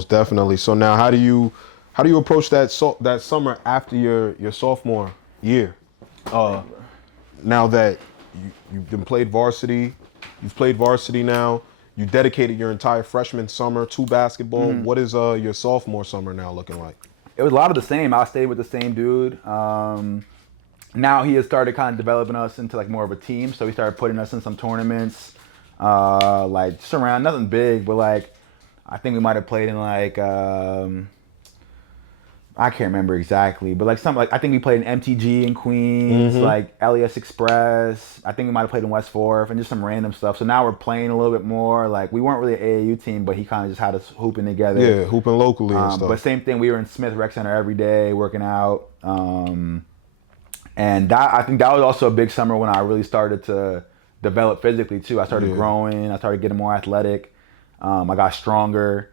most definitely. So now, how do you approach that summer after your sophomore year? Uh, Now that you've been you've played varsity now. You dedicated your entire freshman summer to basketball. What is your sophomore summer now looking like? It was a lot of the same. I stayed with the same dude. Now he has started kind of developing us into like more of a team. So he started putting us in some tournaments, like just around nothing big, but like I think we might have played in like I can't remember exactly, but like I think we played in MTG in Queens, like LES Express. I think we might have played in West Fourth and just some random stuff. So now we're playing a little bit more. Like we weren't really an AAU team, but he kind of just had us hooping together. Yeah, hooping locally and stuff. But same thing, we were in Smith Rec Center every day working out. And I think that was also a big summer when I really started to develop physically too. I started growing. I started getting more athletic. I got stronger.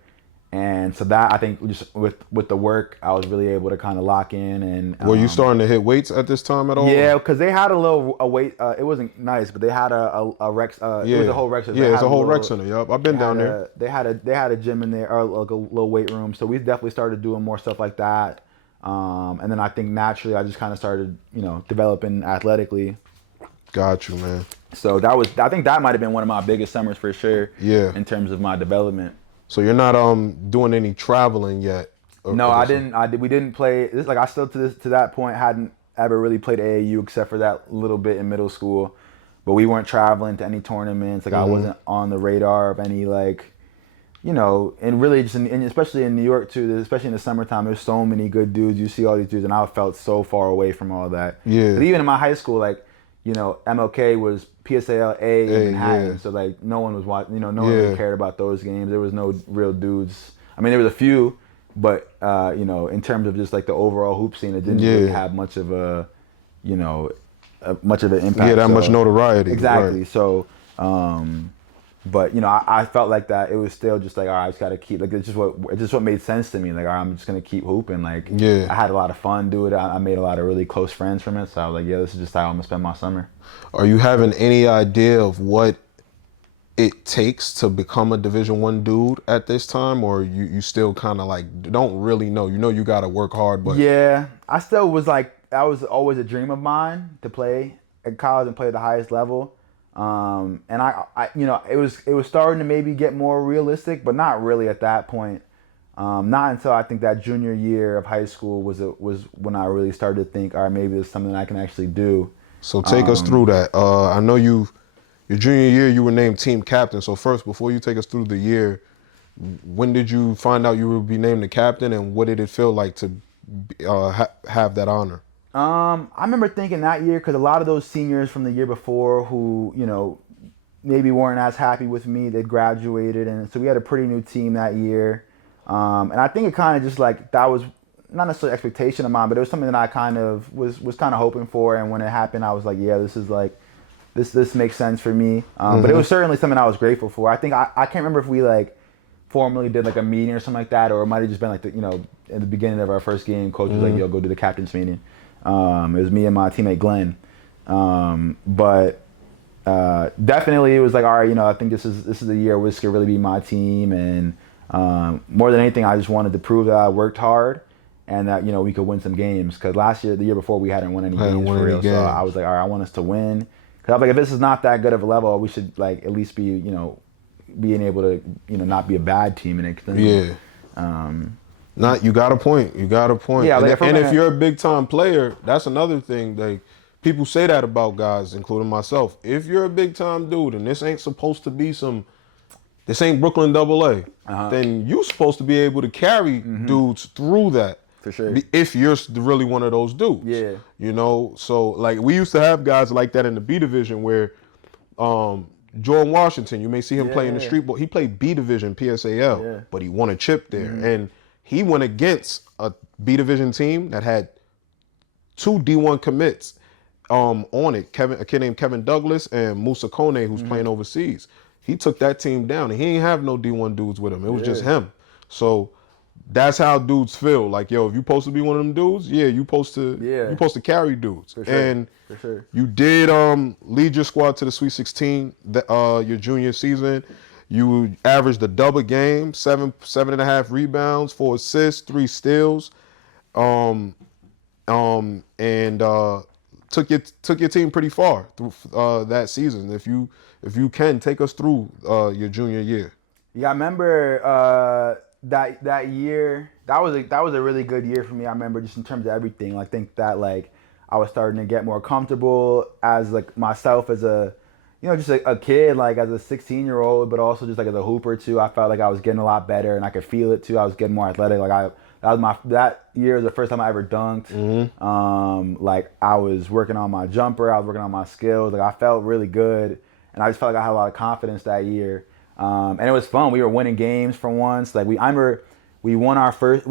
And so that I think just with the work, I was really able to kind of lock in. And were you starting to hit weights at this time at all? Yeah, because they had a weight. It wasn't nice, but they had a rec. It was a whole rec center. Yeah, it's a whole rec center. Yep, I've been down there. They had a gym in there, or like a little weight room. So we definitely started doing more stuff like that. And then I think naturally, I just kind of started, developing athletically. Got you, man. So I think that might have been one of my biggest summers for sure. Yeah. In terms of my development. So you're not doing any traveling yet? No, I didn't. We didn't play. I still to that point hadn't ever really played AAU except for that little bit in middle school. But we weren't traveling to any tournaments. Like I wasn't on the radar of any and really just especially in New York too. Especially in the summertime, there's so many good dudes. You see all these dudes, and I felt so far away from all that. Yeah. But even in my high school, MLK was PSAL A in Manhattan, so like no one was watching. No one really cared about those games. There was no real dudes. I mean, there was a few, but in terms of just like the overall hoop scene, it didn't really have much of much of an impact. Yeah, that much notoriety. Exactly. Right. So, but I felt like that it was still just like, all right, I just gotta keep like it's just what made sense to me. Like, all right, I'm just gonna keep hooping. Like, I had a lot of fun doing it. I made a lot of really close friends from it. So I was like, yeah, this is just how I'm gonna spend my summer. Are you having any idea of what it takes to become a Division I dude at this time, or you still kind of like don't really know? You got to work hard, but yeah, I still was like, that was always a dream of mine to play at college and play at the highest level. And I it was starting to maybe get more realistic, but not really at that point. Not until I think that junior year of high school was when I really started to think, all right, maybe there's something I can actually do. So take us through that. I know your junior year you were named team captain. So first, before you take us through the year, when did you find out you would be named the captain, and what did it feel like to have that honor? I remember thinking that year, because a lot of those seniors from the year before who, maybe weren't as happy with me, they'd graduated. And so we had a pretty new team that year. And I think it kind of just like, that was not necessarily expectation of mine, but it was something that I kind of was kind of hoping for. And when it happened, I was like, yeah, this is like, this makes sense for me. But it was certainly something I was grateful for. I think I can't remember if we like formally did like a meeting or something like that, or it might have just been like in the beginning of our first game, coach was like, yo, go do the captain's meeting. It was me and my teammate Glenn. But definitely it was like, all right, I think this is the year where this could really be my team. And more than anything, I just wanted to prove that I worked hard and that, we could win some games. Because the year before, we hadn't won any games for real. So I was like, all right, I want us to win. Because I was like, if this is not that good of a level, we should like at least be, being able to, not be a bad team in it. Yeah. You got a point. Yeah, and if you're a big time player, that's another thing. Like people say that about guys, including myself. If you're a big time dude and this ain't supposed to be this ain't Brooklyn AA, then you're supposed to be able to carry dudes through that. For sure. If you're really one of those dudes. Yeah. So like we used to have guys like that in the B division where Jordan Washington, you may see him play in the street, but he played B division PSAL, but he won a chip there. And he went against a B division team that had 2 D1 commits on it. A kid named Kevin Douglas and Musa Kone, who's playing overseas. He took that team down, and he ain't have no D1 dudes with him. It was just him. So that's how dudes feel. Like, yo, if you supposed to be one of them dudes, you supposed to carry dudes. For sure. And for sure. You did lead your squad to the Sweet 16 your junior season. You averaged a double game, 7.5 rebounds, 4 assists, 3 steals, um, and took your team pretty far through that season. If you can take us through your junior year. Yeah, I remember that year. That was a really good year for me. I remember just in terms of everything. Like, I think that like I was starting to get more comfortable as like myself as a, just a kid, like as a 16-year-old, but also just like as a hooper too. I felt like I was getting a lot better, and I could feel it too. I was getting more athletic. Like that year was the first time I ever dunked. Like I was working on my jumper, I was working on my skills. Like I felt really good, and I just felt like I had a lot of confidence that year. And it was fun. We were winning games for once. Like I remember we won our first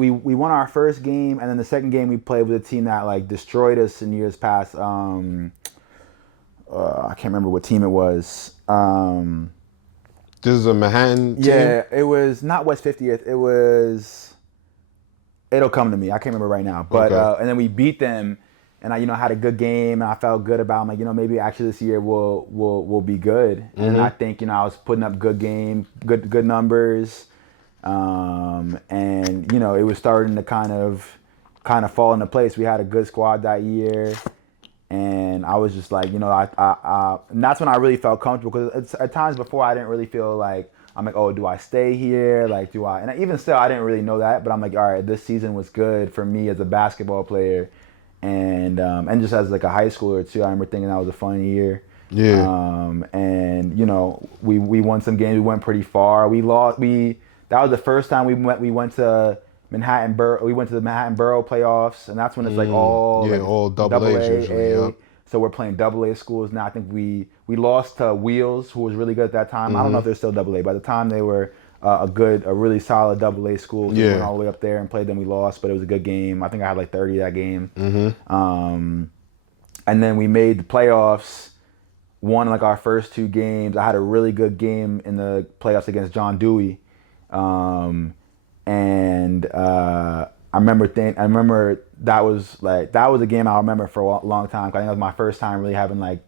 game, and then the second game we played with a team that like destroyed us in years past. I can't remember what team it was. This is a Manhattan team? Yeah, it was not West 50th. It was. It'll come to me. I can't remember right now. But okay. And then we beat them, and I had a good game, and I felt good about. I'm like, maybe actually this year will be good. And I think I was putting up good numbers, and it was starting to kind of fall into place. We had a good squad that year. And I was just like, and that's when I really felt comfortable, because at times before I didn't really feel like, I'm like, oh, do I stay here? Like, do I? And even still, I didn't really know that. But I'm like, all right, this season was good for me as a basketball player, and just as like a high schooler too. I remember thinking that was a fun year. Yeah. And we won some games. We went pretty far. We lost. That was the first time we went to Manhattan Borough. We went to the Manhattan Borough playoffs, and that's when it's like all double A's usually. Yep. So we're playing double A schools now. I think we lost to Wheels, who was really good at that time. I don't know if they're still double A. By the time they were a really solid double A school. We went all the way up there and played them. We lost, but it was a good game. I think I had like 30 that game. And then we made the playoffs. Won like our first 2 games. I had a really good game in the playoffs against John Dewey. And I remember that was a game I'll remember for a long time. 'Cause I think it was my first time really having like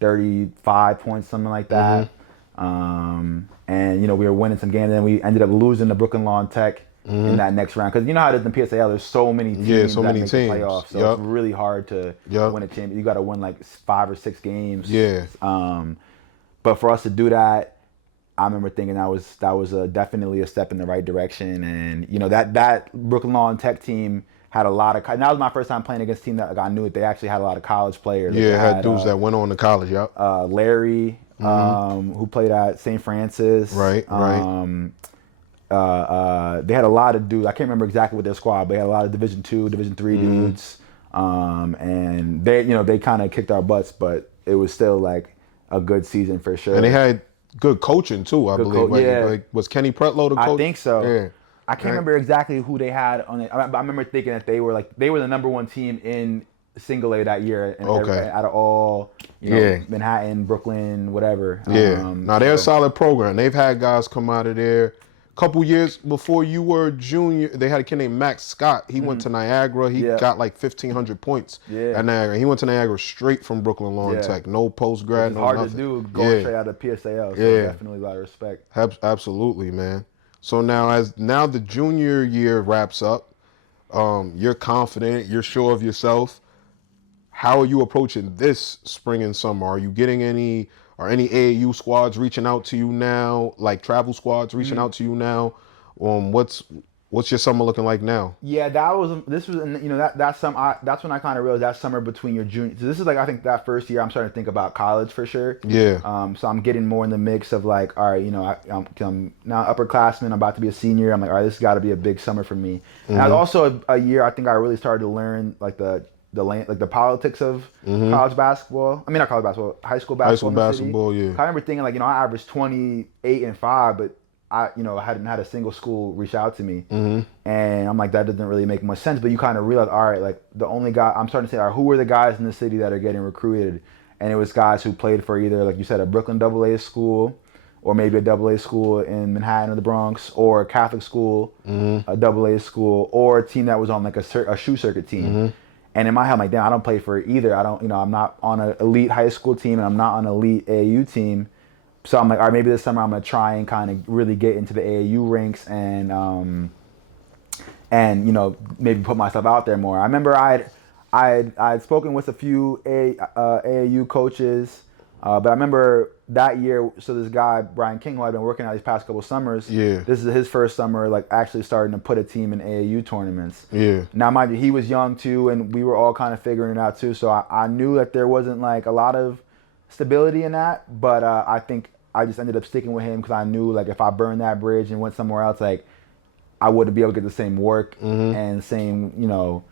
35 points, something like that. And we were winning some games, and then we ended up losing to Brooklyn Law and Tech in that next round. Because you know how it is in PSAL, there's so many teams that make the playoffs, so it's really hard to win a championship. You got to win like 5 or 6 games. Yeah. But for us to do that, I remember thinking that was definitely a step in the right direction. And that Brooklyn Law and Tech team had a lot of. And that was my first time playing against a team that like, I knew it. They actually had a lot of college players. Yeah, had dudes that went on to college. Yep. Larry, who played at St. Francis. Right. They had a lot of dudes. I can't remember exactly what their squad, but they had a lot of Division II, Division III dudes. And they kind of kicked our butts, but it was still like a good season for sure. And they had good coaching too, I believe. Like, was Kenny Pretlow the coach? I think so. Yeah. I can't remember exactly who they had on it. I remember thinking that they were the number 1 team in single A that year. And out of all, Manhattan, Brooklyn, whatever. Yeah. Now they're a solid program. They've had guys come out of there. Couple years before you were junior, they had a kid named Max Scott. He went to Niagara. He got like 1,500 points at Niagara. He went to Niagara straight from Brooklyn Law and Tech. No post grad, no hard nothing. To do going straight out of PSAL. So definitely a lot of respect. Absolutely, man. So now the junior year wraps up, you're confident, you're sure of yourself. How are you approaching this spring and summer? Are you getting any AAU squads reaching out to you now, like travel squads reaching out to you now? What's your summer looking like now? Yeah, that's when I kind of realized that summer between your junior. So this is like, I think that first year I'm starting to think about college for sure. Yeah. So I'm getting more in the mix of like, all right, I'm now upperclassman. I'm about to be a senior. I'm like, all right, this has got to be a big summer for me. And it was also a year I think I really started to learn like the politics of college basketball. I mean, not college basketball, high school basketball. High school basketball, yeah. I remember thinking like, I averaged 28 and 5, but I hadn't had a single school reach out to me. And I'm like, that doesn't really make much sense. But you kind of realize, all right, like the only guy, I'm starting to say, all right, who are the guys in the city that are getting recruited? And it was guys who played for either, like you said, a Brooklyn AA school, or maybe a AA school in Manhattan or the Bronx, or a Catholic school, a AA school, or a team that was on like a shoe circuit team. And in my head, I'm like, damn, I don't play for either. I don't, I'm not on an elite high school team, and I'm not on an elite AAU team. So I'm like, all right, maybe this summer I'm gonna try and kind of really get into the AAU ranks and you know, maybe put myself out there more. I remember I'd spoken with a few AAU coaches, but I remember that year. So this guy Brian King, who I've been working out these past couple summers, this is his first summer, like actually starting to put a team in AAU tournaments. Now, mind you, he was young too, and we were all kind of figuring it out too. So I knew that there wasn't like a lot of stability in that, but I think I just ended up sticking with him because I knew like if I burned that bridge and went somewhere else, like I wouldn't be able to get the same work and same, you know,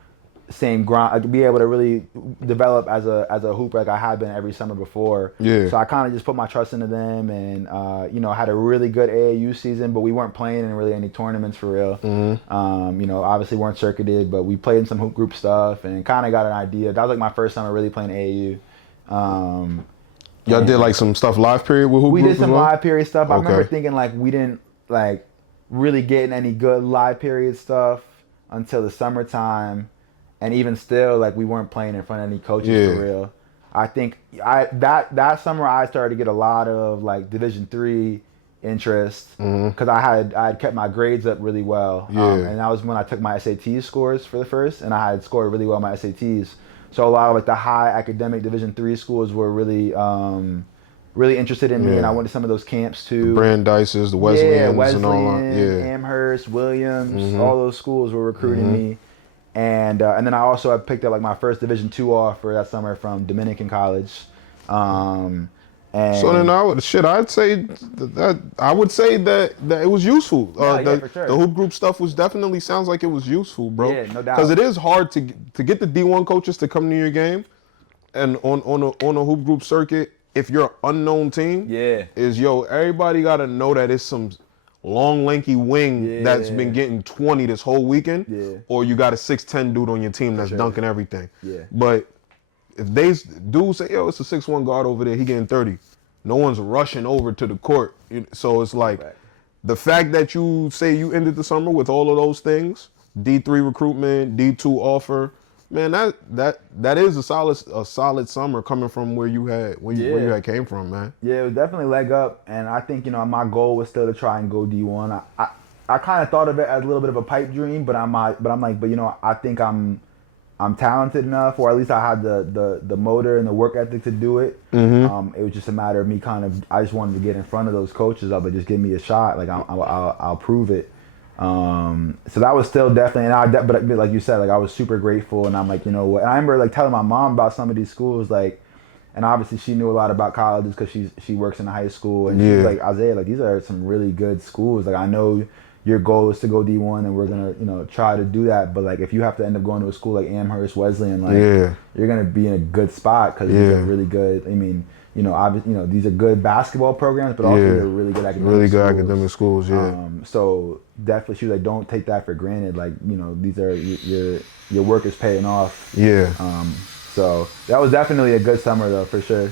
same grind. I'd be able to really develop as a hooper like I had been every summer before. So I kind of just put my trust into them, and you know, had a really good AAU season, but we weren't playing in really any tournaments for real. You know, obviously weren't circuited, but we played in some hoop group stuff and kind of got an idea. That was like my first summer really playing AAU. Y'all did like some stuff live period with hoop group? We did some live period stuff. I remember thinking like we didn't like really getting any good live period stuff until the summertime, and even still like we weren't playing in front of any coaches for real. I think that summer I started to get a lot of like Division III interest because I had kept my grades up really well, and that was when I took my SAT scores for the first, and I had scored really well my SATs. So a lot of like the high academic Division III schools were really really interested in me, and I went to some of those camps too. The Brandeis's, the Wesleyans, and all that. Amherst, Williams, all those schools were recruiting me, and then I also had picked up like my first Division II offer that summer from Dominican College. And so then I'd say that it was useful. For sure. The hoop group stuff was definitely sounds like it was useful, bro. Yeah, no doubt. Because it is hard to get the D1 coaches to come to your game, and on a hoop group circuit. If you're an unknown team, everybody got to know that it's some long, lanky wing that's been getting 20 this whole weekend, or you got a 6'10" dude on your team that's dunking everything. But if they dudes say, yo, it's a 6'1" guard over there, he getting 30, no one's rushing over to the court. So it's like the fact that you say you ended the summer with all of those things, D3 recruitment, D2 offer, man, that is a solid summer coming from where you had came from, man. Yeah, it was definitely a leg up, and I think, you know, my goal was still to try and go D1. I kind of thought of it as a little bit of a pipe dream, but I'm like, you know, I think I'm talented enough, or at least I had the motor and the work ethic to do it. It was just a matter of me I just wanted to get in front of those coaches of it, just give me a shot, like I'll prove it. So that was still definitely, but like you said, like I was super grateful, and I'm like, you know what, and I remember like telling my mom about some of these schools, like, and obviously she knew a lot about colleges because she works in a high school, and she was like, Isaiah, like these are some really good schools, like I know your goal is to go D1 and we're gonna, you know, try to do that, but like if you have to end up going to a school like Amherst, Wesleyan, like you're gonna be in a good spot because these are really good. I mean, you know, obviously, you know, these are good basketball programs, but also they're really good academic schools. So definitely, she was like, don't take that for granted. Like, you know, these are your work is paying off. So that was definitely a good summer though, for sure.